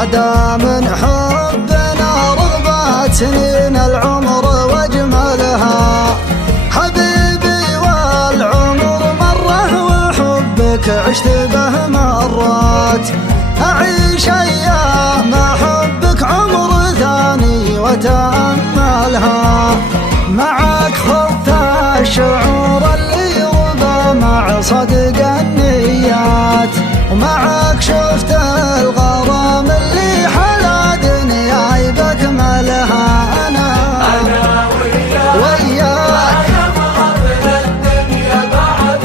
هدا من حبنا رغبات سنين العمر واجملها. حبيبي والعمر مره وحبك عشت به مرات، أعيش أيام حبك عمر ثاني وتأملها. معك خذت الشعور اللي ربى مع صدق النيات، ومعك شفت الغرام اللي حلا دنياي بكملها. أنا وياك مقابل الدنيا بعد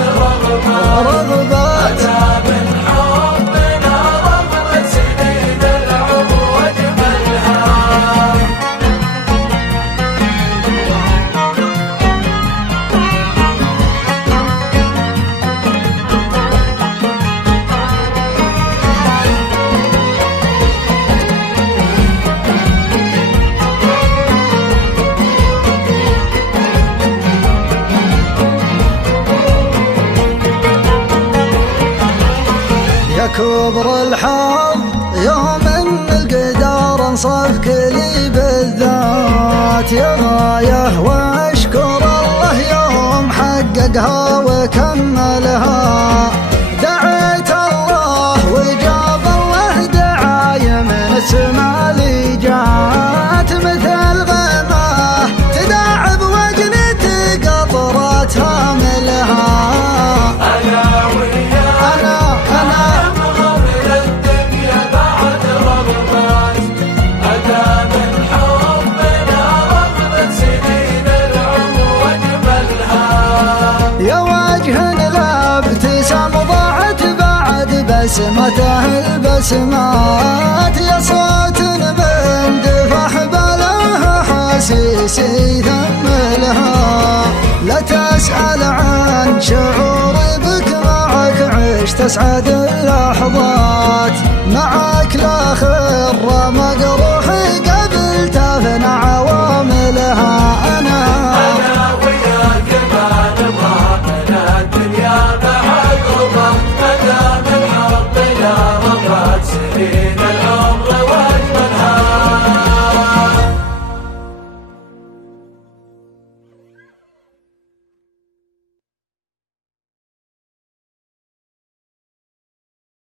رغبات، من حبنا رغبة سنين العمر واجملها. كبر الحظ يوم ان القدر انصفك لي بالذات، يا غايه واشكر الله يوم حققها وكملها. دعيت الله وجاب الله دعايه من السما لي جات، مثل غماه تداعب وجنتي قطرات هاملها. بسمته البسمات، يا صوت من دفح بلاها حسيسي ثملها. لا تسأل عن شعوري بك معك عشت أسعد اللحظات، معك لا خر مقروض